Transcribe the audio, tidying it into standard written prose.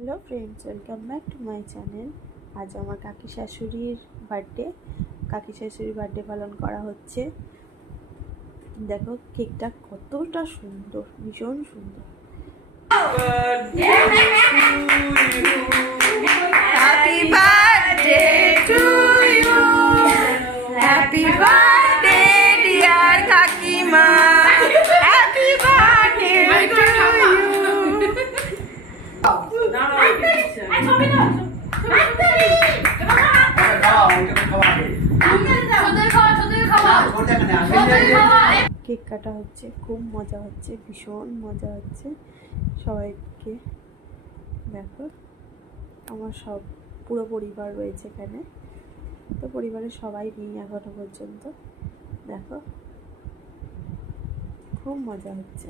Hello friends, welcome back to my channel. আজ আমার কাকি শাশুড়ির বার্থডে পালন করা হচ্ছে। দেখো কেকটা কতটা সুন্দর, ভীষণ সুন্দর। Happy birthday to you. Happy birthday dear Kakima. Happy birthday to you. Cake কাটা হচ্ছে, খুব মজা হচ্ছে, ভীষণ মজা হচ্ছে। সবাইকে দেখো, আমার পুরো পরিবার রয়েছে এখানে। তো পরিবারের সবাই নেই এখনো পর্যন্ত। দেখো খুব মজা হচ্ছে।